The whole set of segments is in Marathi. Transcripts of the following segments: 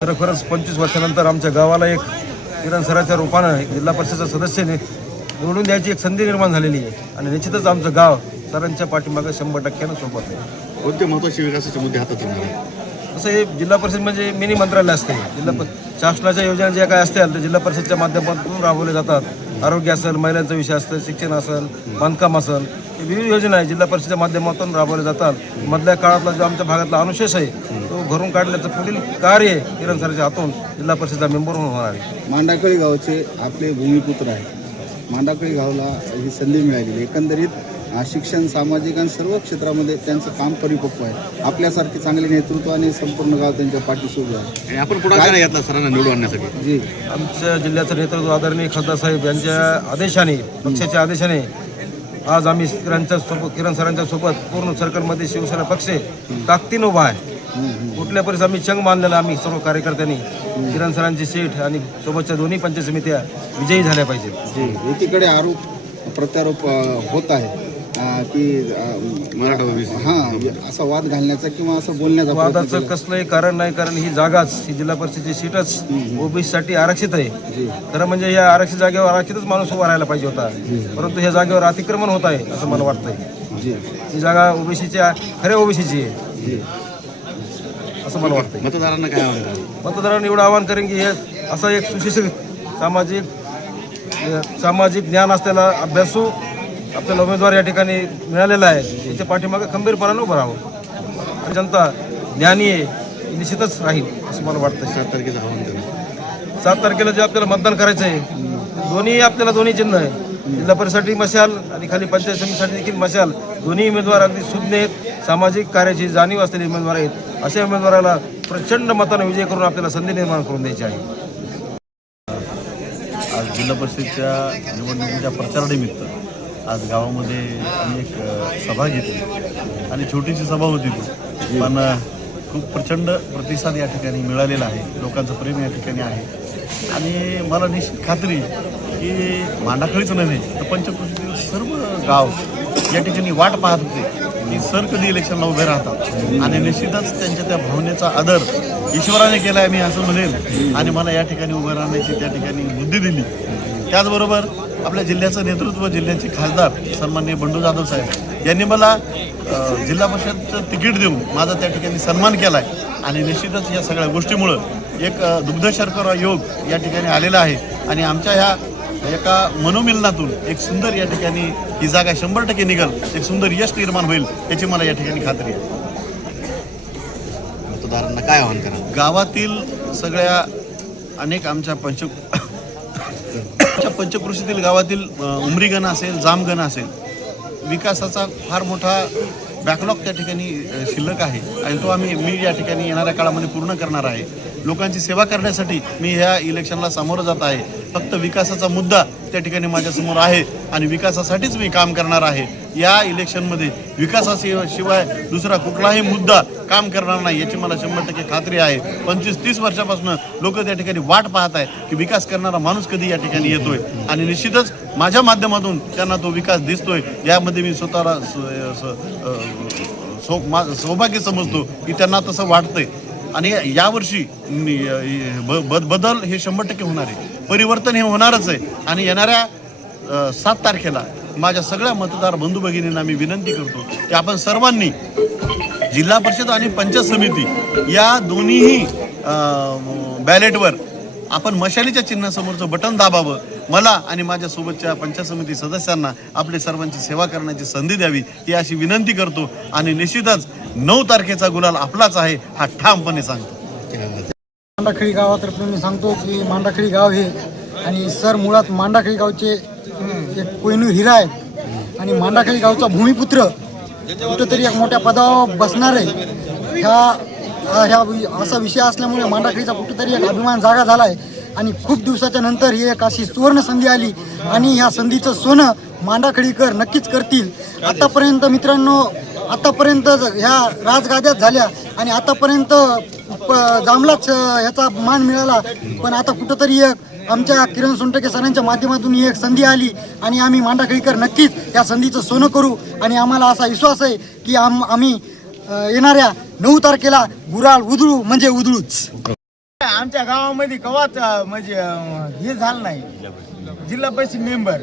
खरोखरच 25 वर्षानंतर आमच्या गावाला एक किरण सराच्या रूपानं जिल्हा परिषदेचा सदस्याने निवडून द्यायची एक संधी निर्माण झालेली आहे आणि निश्चितच आमचं गाव सरांच्या पाठीमागे 100% सोबत आहे. कोणते महत्त्वाचे विकासाचे मुद्दे हातात येणार आहेत? तसं हे जिल्हा परिषद म्हणजे मिनी मंत्रालय असते. शासनाच्या योजना ज्या काय असतील ते जिल्हा परिषदच्या माध्यमातून राबवले जातात. आरोग्य असेल, महिलांचा विषय असेल, शिक्षण असेल, बांधकाम असेल, विविध योजना आहे जिल्हा परिषदेच्या माध्यमातून राबवल्या जातात. मधल्या काळातला जो आमच्या भागातला अनुशेष आहे तो भरून काढण्याचं पुढील कार्य किरण सरांच्या हातून जिल्हा परिषदेचा मेंबर होणार आहे. मांडाकळी गावचे आपले भूमिपुत्र आहे. मांडाकळी गावाला ही संधी मिळालेली एकंदरीत शिक्षण, सामाजिक आणि सर्व क्षेत्रामध्ये त्यांचं काम परिपक्व आहे. आपल्यासारखे चांगले नेतृत्व आणि संपूर्ण गाव त्यांच्या पाठीशी उभे आहे. आणि आपण पुढाकार घेतला सरांना निवडून आणण्यासाठी. जी आमच्या जिल्ह्याचं नेतृत्व आदरणीय खासदार साहेब यांच्या आदेशाने, पक्षाच्या आदेशाने आज आम्ही किरण सरांच्या सोबत पूर्ण सर्कलमध्ये शिवसेना पक्ष ताकदीनं उभा आहे. कुठल्या परिस्थितीत आम्ही चंग मानलेला आम्ही सर्व कार्यकर्त्यांनी किरण सरांची सीट आणि सोबतच्या दोन्ही पंचायत समित्या विजयी झाल्या पाहिजेत. जी एकीकडे आरोप प्रत्यारोप होत आहे की मराठा ओबीसी असा वाद घालण्याचा किंवा असं बोलण्याचा वादाचं कसलंही कारण नाही, कारण ही जागाच, ही जिल्हा परिषदेची सीटच ओबीसीसाठी आरक्षित आहे. खरं म्हणजे या आरक्षित जागेवर आरक्षितच माणूस उभा राहायला पाहिजे होता, परंतु ह्या जागेवर अतिक्रमण होत आहे असं मला वाटतंय. ही जागा ओबीसीच्या खऱ्या ओबीसीची आहे असं मला वाटतं. मतदारांना काय आव्हान कराल? मतदारांना एवढं आवाहन करेन की हे असं एक सुशिक्षित सामाजिक ज्ञान असलेला अभ्यासू आपल्याला उमेदवार या ठिकाणी मिळालेला आहे. त्याच्या पाठीमागे खंबीरपणानं उभं राहावं आणि जनता ज्ञानी आहे निश्चितच राहील असं मला वाटतं. 7 तारखेचं आव्हान करा. 7 तारखेला जे आपल्याला मतदान करायचं आहे दोन्ही आपल्याला दोन्ही चिन्ह आहे. जिल्हा परिषदेसाठी मशाल आणि खाली पंचायत समितीसाठी देखील मशाल. दोन्ही उमेदवार अगदी सुज्ञ आहेत, सामाजिक कार्याची जाणीव असलेले उमेदवार आहेत. अशा उमेदवाराला प्रचंड मतानं विजय करून आपल्याला संधी निर्माण करून द्यायची आहे. आज जिल्हा परिषदेच्या निवडणुकीच्या प्रचारानिमित्त आज गावामध्ये आम्ही एक सभा घेतली आणि छोटीशी सभा होती ती, पण खूप प्रचंड प्रतिसाद या ठिकाणी मिळालेला आहे. लोकांचं प्रेम या ठिकाणी आहे आणि मला निश्चित खात्री की मांडाखळीच नव्हे तर पंचकृषीतील सर्व गाव या ठिकाणी वाट पाहत होते की सर कधी इलेक्शनला उभे राहतात आणि निश्चितच त्यांच्या त्या भावनेचा आदर ईश्वराने केला आहे मी असं म्हणेन आणि मला या ठिकाणी उभं राहण्याची त्या ठिकाणी बुद्धी दिली. त्याचबरोबर आपल्या जिल्ह्याचं नेतृत्व, जिल्ह्याचे खासदार सन्माननीय बंडू जाधव साहेब यांनी मला जिल्हा परिषदचं तिकीट देऊन माझा त्या ठिकाणी सन्मान केला आहे आणि निश्चितच या सगळ्या गोष्टीमुळं एक दुग्धशर्करा योग या ठिकाणी आलेला आहे आणि आमच्या ह्या एका मनोमिलनातून एक सुंदर या ठिकाणी ही जागा 100% निघेल, एक सुंदर यश निर्माण होईल याची मला या ठिकाणी खात्री आहे. मतदारांना काय आव्हान करा? गावातील सगळ्या अनेक आमच्या पंचकृषीतील गावातील उमरीगण असेल, जामगण असेल, विकासाचा फार मोठा बॅकलॉग त्या ठिकाणी शिल्लक आहे आणि तो मी या ठिकाणी येणाऱ्या काळामध्ये पूर्ण करणार आहे. लोकांची सेवा करण्यासाठी मी ह्या इलेक्शनला सामोरं जात आहे. फक्त विकासाचा मुद्दा त्या ठिकाणी माझ्यासमोर आहे आणि विकासासाठीच मी काम करणार आहे. या इलेक्शनमध्ये विकासाशिवाय दुसरा कुठलाही मुद्दा काम करणार नाही याची मला 100% खात्री आहे. 25-30 वर्षापासून लोक त्या ठिकाणी वाट पाहत आहे की विकास करणारा माणूस कधी या ठिकाणी येतोय आणि निश्चितच माझ्या माध्यमातून त्यांना तो विकास दिसतोय. यामध्ये मी स्वतःला सौभाग्य समजतो की त्यांना तसं वाटतंय आणि यावर्षी बदल हे 100% होणार आहे. परिवर्तन हे होणारच आहे आणि येणाऱ्या 7 तारखेला माझ्या सगळ्या मतदार बंधू भगिनींना मी विनंती करतो की आपण सर्वांनी जिल्हा परिषद आणि पंचायत समिती या दोन्हीही बॅलेटवर आपण मशालीच्या चिन्हासमोरचं बटन दाबावं. मला आणि माझ्या सोबतच्या पंचायत समिती सदस्यांना आपली सर्वांची सेवा करण्याची संधी द्यावी ही अशी विनंती करतो आणि निश्चितच 9 तारखेचा गुलाल आपलाच आहे हा ठामपणे सांगतो. मांडाखळी गावातर्फे मी सांगतो की मांडाखळी गाव हे आणि सर मुळात मांडाखळी गावचे एक कोहिनूर हिरा आहेत आणि मांडाखळी गावचा भूमिपुत्र कुठेतरी एक मोठ्या पदावर बसणार आहे. ह्या असा विषय असल्यामुळे मांडाखळीचा कुठेतरी एक अभिमान जागा झाला आहे आणि खूप दिवसाच्या नंतर ही एक अशी सुवर्ण संधी आली आणि ह्या संधीचं सोनं मांडाखळीकर नक्कीच करतील. आतापर्यंत मित्रांनो, आतापर्यंत ह्या राजगाद्यात झाल्या आणि आतापर्यंत जामलाच ह्याचा मान मिळाला, पण आता कुठंतरी एक आमच्या किरण सोनटके सरांच्या माध्यमातून ही एक संधी आली आणि आम्ही मांडाखळीकर नक्कीच या संधीचं सोनं करू आणि आम्हाला असा विश्वास आहे की आम्ही येणाऱ्या 9 तारखेला गुराळ उधळू म्हणजे उधळूच. आमच्या गावामध्ये कवाच म्हणजे हे झालं नाही जिल्हा परिषद मेंबर.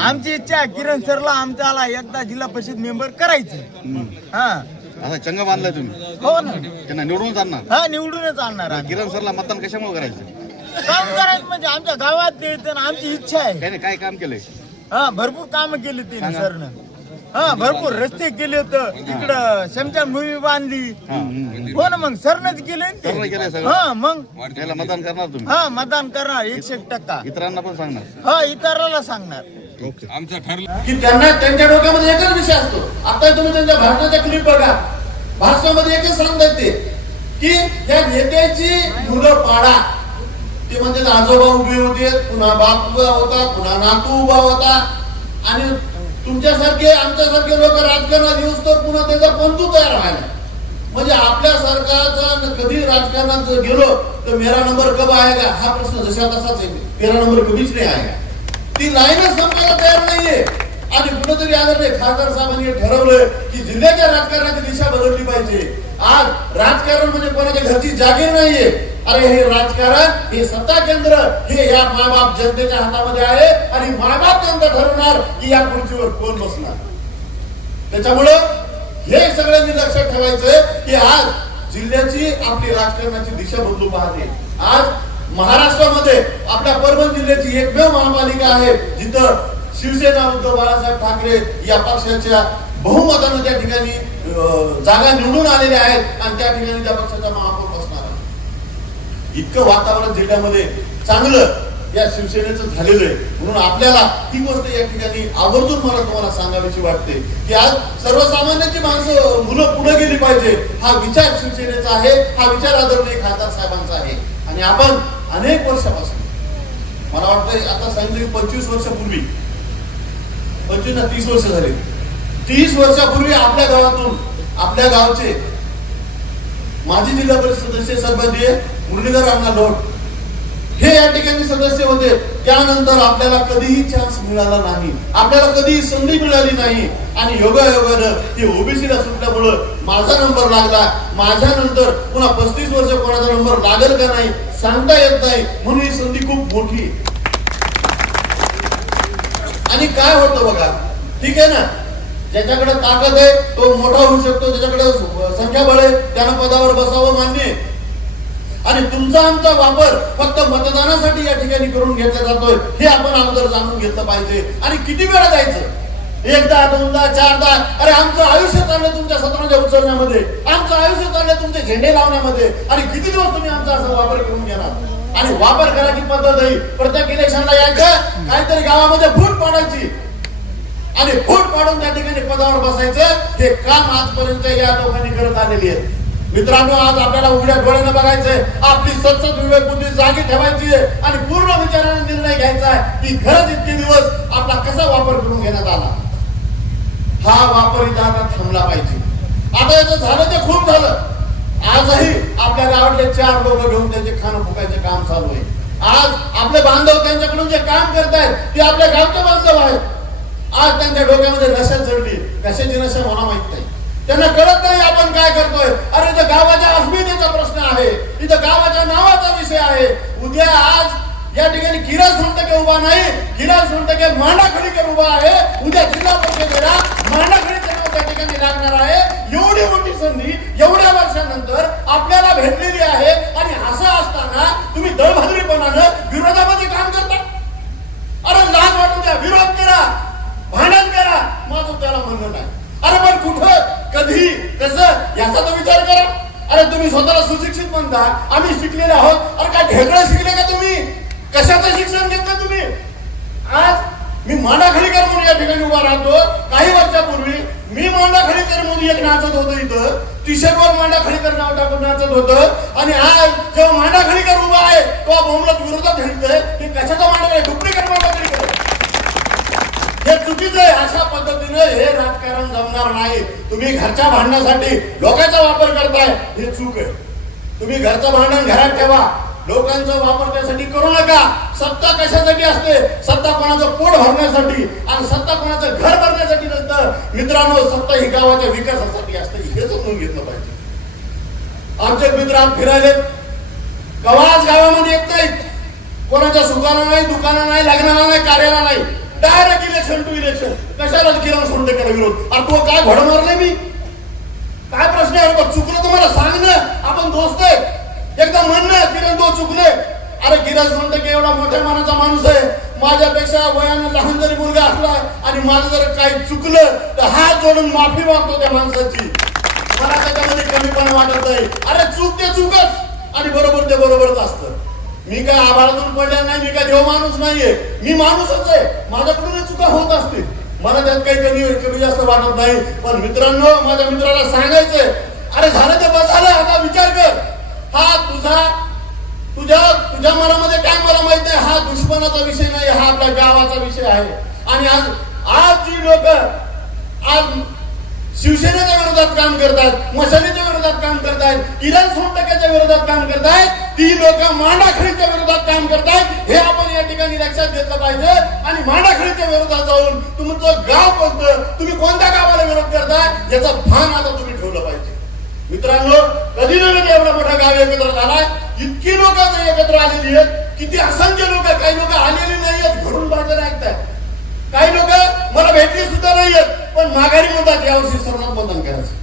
आमची इच्छा आहे किरण सरला आमच्याला एकदा जिल्हा परिषद मेंबर करायचं. हा आता चंग बांधलाय तुम्ही, हो ना, त्यांना निवडून आणणार. हा निवडूनच आणणार आम्ही. किरण सरला मतदान कशामुळे करायचं? काम करायचं म्हणजे आमच्या गावात ते आमची इच्छा आहे. त्याने काय काम केलंय? हा भरपूर काम केले ते सरनं. हा भरपूर रस्ते केले होतं, इकडं शमशान भूमी बांधली. हो ना, मग सरनच केले सरनं केलंय सगळं? हा मग त्याला मतदान करणार तुम्ही? हा मतदान करणार 100%. इतरांना पण सांगणार? हा इतराला सांगणार. की त्यांना त्यांच्या डोक्यामध्ये एकच विषय असतो. आता तुम्ही त्यांच्या भाषणाच्या क्लिप बघा, भाषणामध्ये एकच सांगतात ते की त्या नेत्याची मुलं पाडा. ते म्हणजे आजोबा उभे होते, पुन्हा बाप उभा होता, पुन्हा नातू उभा होता. आणि तुमच्यासारखे आमच्यासारखे लोक राजकारणात येऊस तर पुन्हा त्याचा पंतू तयार व्हायला. म्हणजे आपल्या सरकारचा कधी राजकारणात गेलो तर मेरा नंबर कब आएगा हा प्रश्न जसा तसाच आहे. मेरा नंबर कधीच नाही आएगा. ती लाईनच संपायला तयार नाहीये. आणि कुठेतरी आदरणीय खासदार साहेबांनी ठरवलं की जिल्ह्याच्या राजकारणाची दिशा बदलली पाहिजे. आज राजकारण म्हणजे कोणाच्या घरची जागीर नाहीये. अरे हे राजकारण, हे सत्ता केंद्र हे या मायबाप जनतेच्या हातामध्ये आहे आणि मायबाप जनता ठरवणार की या खुर्चीवर कोण बसणार. त्याच्यामुळं हे सगळ्यांनी लक्षात ठेवायचं की आज जिल्ह्याची आपली राजकारणाची दिशा बदलू पाहते. आज महाराष्ट्रामध्ये आपल्या परभणी जिल्ह्याची एकमेव महापालिका आहे जिथं शिवसेना उद्धव बाळासाहेब ठाकरे या पक्षाच्या बहुमतानं त्या ठिकाणी जागा निवडून आलेल्या आहेत आणि त्या ठिकाणी त्या पक्षाचा महापौर बसणार आहे. इतकं वातावरण जिल्ह्यामध्ये चांगलं या शिवसेनेचं झालेलं आहे. म्हणून आपल्याला ही गोष्ट या ठिकाणी आवर्जून मला तुम्हाला सांगावीशी वाटते की आज सर्वसामान्यांची माणसं मुलं पुढे गेली पाहिजे हा विचार शिवसेनेचा आहे. हा विचार आदरणीय खासदार साहेबांचा आहे. आणि आपण अनेक वर्षापासून मला वाटतं आता सांगितलं 25 वर्षापूर्वी 25 ना 30 वर्ष झाली. 30 वर्षापूर्वी आपल्या गावातून आपल्या गावचे माजी जिल्हा परिषद सदस्य सन्माननीय मुरलीधर अण्णा लोट हे या ठिकाणी सदस्य होते. त्यानंतर आपल्याला कधीही चान्स मिळाला नाही, आपल्याला कधीही संधी मिळाली नाही. आणि योगायोगानं ते ओबीसीला सुटल्यामुळं माझा नंबर लागला. माझ्यानंतर पुन्हा 35 वर्ष कोणाचा नंबर लागेल का नाही सांगता येत नाही. म्हणून ही संधी खूप मोठी. आणि काय होतं बघा, ठीक आहे ना, ज्याच्याकडे ताकद आहे तो मोठा होऊ शकतो, ज्याच्याकडे संख्याबळ आहे त्यानं पदावर बसावं मान्य. आणि तुमचा आमचा वापर फक्त मतदानासाठी या ठिकाणी करून घेतला जातोय हे आपण अगोदर जाणून घेतलं पाहिजे. आणि किती वेळा जायचं, एकदा दोनदा चारदा? अरे आमचं आयुष्य चाललंय तुमच्या सत्रांच्या उचलण्यामध्ये, आमचं आयुष्य चाललंय तुमचे झेंडे लावण्यामध्ये. आणि किती दिवस तुम्ही आमचा असा वापर करून घेणार? आणि वापर करायची पद्धत आहे प्रत्येक इलेक्शनला यायचं, काहीतरी गावामध्ये फूट पाडायची आणि फूट पाडून त्या ठिकाणी पदावर बसायचं. हे काम आजपर्यंत या लोकांनी करत आलेली आहे. मित्रांनो, आज आपल्याला उघड्या डोळ्यानं बघायचंय, आपली सतत विवेक बुद्धी जागी ठेवायची आहे आणि पूर्ण विचाराने निर्णय घ्यायचा आहे की खरंच इतके दिवस आपला कसा वापर करून घेण्यात आला. हा वापर इथं आता थांबला पाहिजे. आता याचं झालं ते खूप झालं. आजही आपल्या गावातले 4 लोक घेऊन त्यांचे खाणं फुकायचे काम चालू आहे. आज आपले बांधव त्यांच्याकडून जे काम करतायत ते आपल्या गावचे बांधव आहेत. आज त्यांच्या डोक्यामध्ये नशा चढली, कशाची नशा मला माहित नाही. त्यांना कळत नाही आपण काय करतोय. अरे इथं गावाच्या अस्मितेचा प्रश्न आहे, इथं गावाच्या नावाचा विषय आहे. उद्या आज या ठिकाणी किरण सोनटके उभा नाही, किरण सोनटके मांडाखळीकर उभा आहे. उद्या जिल्हा परिषदेला मांडाखळीकर नाव त्या ठिकाणी लागणार आहे. एवढी मोठी संधी एवढ्या वर्षानंतर आपल्याला भेटलेली आहे. आणि असं असताना तुम्ही दळभद्रीपणानं विरोधामध्ये काम करता. अरे लाज वाटू द्या, विरोध करा, भांडण करा, माझं त्याला म्हणणं नाही. अरे पण कुठं, कधी, कसं याचा तर विचार करा. अरे तुम्ही स्वतःला सुशिक्षित म्हणता, आम्ही शिकलेले आहोत. अरे काय ढेकळं शिकले का तुम्ही? कशाचं शिक्षण घेतलं तुम्ही? आज मी मांडाखळीकर म्हणून या ठिकाणी उभा राहतो. काही वर्षापूर्वी मी मांडाखळीकर म्हणून एक नाचत होतो इथं, टी-शर्टवर मांडाखळीकर नाव टाकून नाचत होतं. आणि आज जेव्हा मांडाखळीकर उभा आहे तेव्हा बहुमत विरोधात हिंडतोय. हे कशाचा मांडाखळी? डुप्लिकेट मांडाखळीकर. हे चुकीचं आहे. अशा पद्धतीने हे राजकारण जमणार नाही. तुम्ही घरच्या भांडणासाठी लोकांचा वापर करताय, हे चूक आहे. तुम्ही घरचं भांडण घरात ठेवा, लोकांचा वापर त्यासाठी करू नका. सत्ता कशासाठी असते? सत्ता कोणाचं पोट भरण्यासाठी आणि सत्ता कोणाचं घर भरण्यासाठी नसतं. मित्रांनो, सत्ता ही गावाच्या विकासासाठी असते. हे समजून घेतलं पाहिजे. आमचे मित्र आज फिरायले कवाच गावामध्ये येत नाहीत, कोणाच्या सुखाला नाही, दुकानाला नाही, लग्नाला नाही, कार्याला नाही, डायरेक्ट इलेक्शन टू इलेक्शन. कशाला किरण सोंडेकर विरोध? अरे तू काय घोडं मारले मी? काय प्रश्न आहे? चुकलं तुम्हाला सांग ना, आपण दोस्त आहे. एकदा म्हण ना किरण तो चुकले. अरे किरण सोंडेकर एवढा मोठ्या मनाचा माणूस आहे, माझ्यापेक्षा वयाने लहान जरी मुलगा असला आणि माझं जर काही चुकलं तर हात जोडून माफी मागतो त्या माणसाची. मला त्याच्यामध्ये कमीपणा वाटत नाही. अरे चूक ते चूकच आणि बरोबर ते बरोबरच असतं. मी काय आभाळातून पडल्या नाही, मी काय देव माणूस नाहीये, मी माणूसच आहे. माझ्याकडून चुका होत असतील, मला त्यात काही कमी जास्त वाटत नाही. पण मित्रांनो, माझ्या मित्राला सांगायचंय, अरे झालं ते बस झालं, आता विचार कर. हा तुझ्या मनामध्ये काय मला माहित नाही, हा दुश्मनाचा विषय नाही, हा आपल्या गावाचा विषय आहे. आणि आज जी लोक आज शिवसेनेच्या विरोधात काम करतात, मशालीच्या विरोधात काम करतायत, किरण सोनटक्याच्या विरोधात काम करतायत, ती लोक मांडाखळीच्या विरोधात काम करतायत. हे आपण या ठिकाणी लक्षात घेतलं पाहिजे. आणि मांडाखळीच्या विरोधात जाऊन तुमचं गाव कोणतं, तुम्ही कोणत्या गावाला विरोध करताय याचं भान आता तुम्ही ठेवलं पाहिजे. मित्रांनो, कधी ना कधी एवढा मोठा गाव एकत्र झालाय, इतकी लोक एकत्र आलेली आहेत, किती असंख्य लोक, काही लोक आलेली नाहीयेत, घरून बाहेर ऐकतात, काही लोक मला भेटली सुद्धा नाहीयेत, पण माघारी म्हणतात यावर्षी सर्वात मतदान करायचं.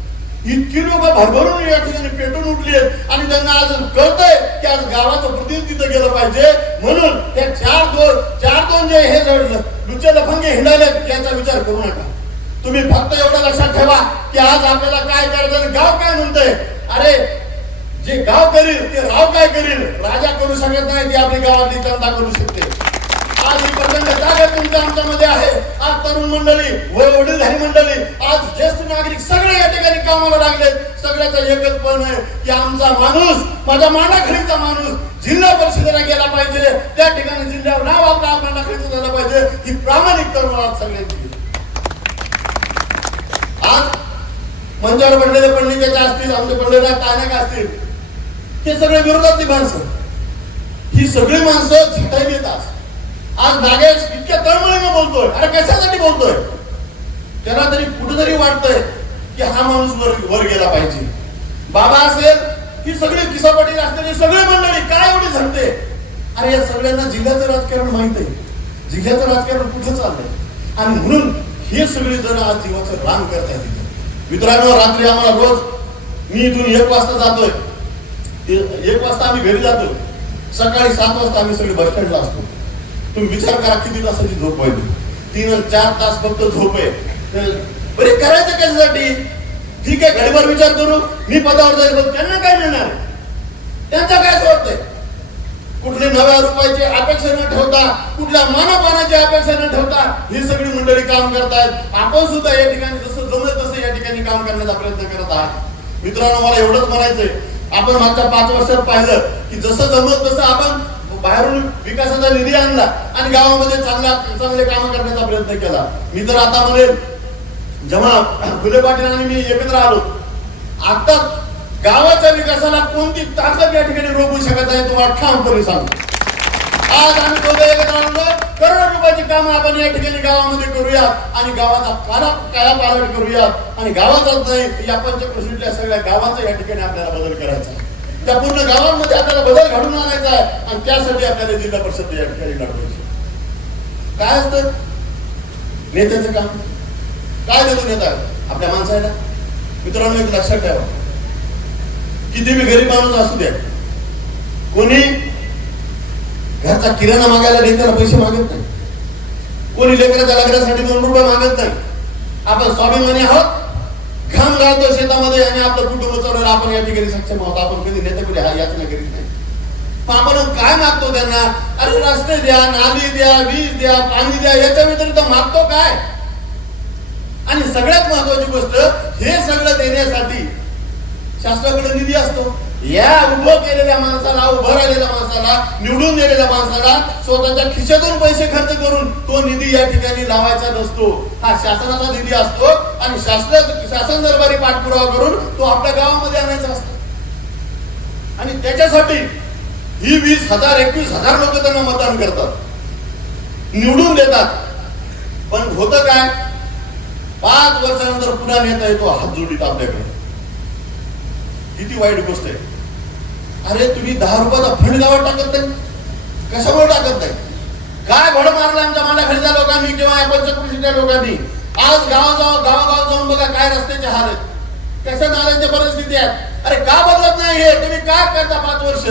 इतकी लोक भरभरून या ठिकाणी पेटून उठली आहेत आणि त्यांना आज कळतंय की आज गावाचं प्रतिनिधित्व केलं पाहिजे. म्हणून त्या चार दोन जे हे लुचे लफंगे हिंडालेत याचा विचार करू नका. तुम्ही फक्त एवढं लक्षात ठेवा की आज आपल्याला काय करायचं, गाव काय म्हणतंय. अरे जे गाव करील ते राव काय करील, राजा करू शकत नाही, ती आपली गावातली जनता करू शकते. आज ही प्रचंड ताकद तुमच्या आमच्यामध्ये आहे. आज तरुण मंडळी, वडीलधारी मंडळी, आज ज्येष्ठ नागरिक सगळे या ठिकाणी कामाला लागलेत. सगळ्याचा एकच पण आहे की आमचा माणूस, माझ्या मांडाखळीचा माणूस जिल्हा परिषदेला गेला पाहिजे, त्या ठिकाणी जिल्ह्यावर नाव आपल्या मांडाखळीचं झालं पाहिजे. ही प्रामाणिकता मला सगळ्यांची. आज मंचावर पडलेले पंडितच्या असतील, आमचे पडलेले तानाक असतील, हे सगळे विरोधातली माणसं, ही सगळी माणसं झटायला येतात. आज नागेश इतक्या तळमळीने बोलतोय. अरे कशासाठी बोलतोय? त्याला तरी कुठेतरी वाटतंय की हा माणूस वर गेला पाहिजे. बाबा असेल, ही सगळी किसा पाटील असलेली सगळी मंडळी काय एवढी झटते. अरे या सगळ्यांना जिल्ह्याचं राजकारण माहित आहे, जिल्ह्याचं राजकारण कुठं चाललंय आणि म्हणून हे सगळे जण आज जीवाचं रान करतायत. मित्रांनो, रात्री आम्हाला रोज, मी इथून 1 वाजता जातोय, 1 वाजता आम्ही घरी जातो, सकाळी 7 वाजता आम्ही सगळे बस स्टँडला असतो. तुम्ही विचार करा किती तासाची झोप पाहिजे. 3-4 तास फक्त झोप आहे. बरे करायचं कशासाठी? ठीक आहे, घडीभर विचार करू, मी पदावर जाईल, पण त्यांना काय मिळणार? त्यांचा काय स्वार्थ आहे? कुठली नव्या रुपयाची अपेक्षा न ठेवता, कुठल्या मानापानाची अपेक्षा न ठेवता ही सगळी मंडळी काम करतायत. आपण सुद्धा या ठिकाणी जसं जमलं तसं या ठिकाणी काम करण्याचा प्रयत्न करत आहात. मित्रांनो, मला एवढंच म्हणायचंय, आपण मागच्या 5 वर्षात पाहिलं की जसं जमलं तसं आपण बाहेरून विकासाचा निधी आणला आणि गावामध्ये चांगले काम करण्याचा प्रयत्न केला. मी तर आता म्हणेल, जेव्हा फुले पाटील आणि मी एकत्र आलो, आता गावाच्या विकासाला कोणती ताकद या ठिकाणी रोखू शकत नाही तुम्हाला ठामपणे सांगतो. आज आम्ही दोघे एकत्र आलो, करोडो रुपयाची कामं आपण या ठिकाणी गावामध्ये करूयात आणि गावाचा कायापालट करूयात. आणि गावाचाच नाही, या पंचक्रोशीतल्या सगळ्या गावाचा या ठिकाणी आपल्याला बदल करायचा आहे. त्या पूर्ण गावांमध्ये आपल्याला बदल घडून आणायचा आहे आणि त्यासाठी आपल्याला जिल्हा परिषद या ठिकाणी लढवायची. काय असतं नेत्याचं काम? काय देतो नेता आपल्या माणसाला? मित्रांनो, एक लक्षात ठेवा, किती बी गरीब माणूस असू द्या, कोणी घरचा किराणा मागायला नेत्याला पैसे मागत नाही, कोणी लेकराच्या लग्नासाठी 2 रुपये मागत नाही. आपण स्वाभिमानी आहोत, घाम घालतो शेतामध्ये आणि आपलं कुटुंब चालवलं, आपण या ठिकाणी सक्षम आहोत. आपण कधी नेत्याकडे याचना करीत नाही. पण आपण काय मागतो त्यांना? अरे रस्ते द्या, नाली द्या, वीज द्या, पाणी द्या, याच्या व्यतिरिक्त मागतो काय? आणि सगळ्यात महत्वाची गोष्ट, हे सगळं देण्यासाठी शासनाकडे निधी असतो. या उभं केलेल्या माणसाला, उभं राहिलेल्या माणसाला, निवडून दिलेल्या माणसाला स्वतःच्या खिशातून पैसे खर्च करून तो निधी या ठिकाणी लावायचा नसतो. हा शासनाचा निधी असतो आणि शासन दरबारी पाठपुरावा करून तो आपल्या गावामध्ये आणायचा असतो. आणि त्याच्यासाठी ही 20,000-21,000 लोक त्यांना मतदान करतात, निवडून देतात. पण होतं काय? 5 वर्षानंतर पुन्हा नेता येतो हात जोडीत आपल्याकडे. किती वाईट गोष्ट आहे. अरे तुम्ही 10 रुपयाचा फंड गावात टाकत नाही, कशामुळे टाकत नाही? काय घोडं मारलं आमच्या मांडाखेडच्या लोकांनी किंवा या पंचकृषीच्या लोकांनी? आज गावागाव जाऊन बघा काय रस्त्याचे हाल आहेत, कशा नाल्याची परिस्थिती आहे. अरे का बदलत नाही हे? तुम्ही काय करता 5 वर्ष?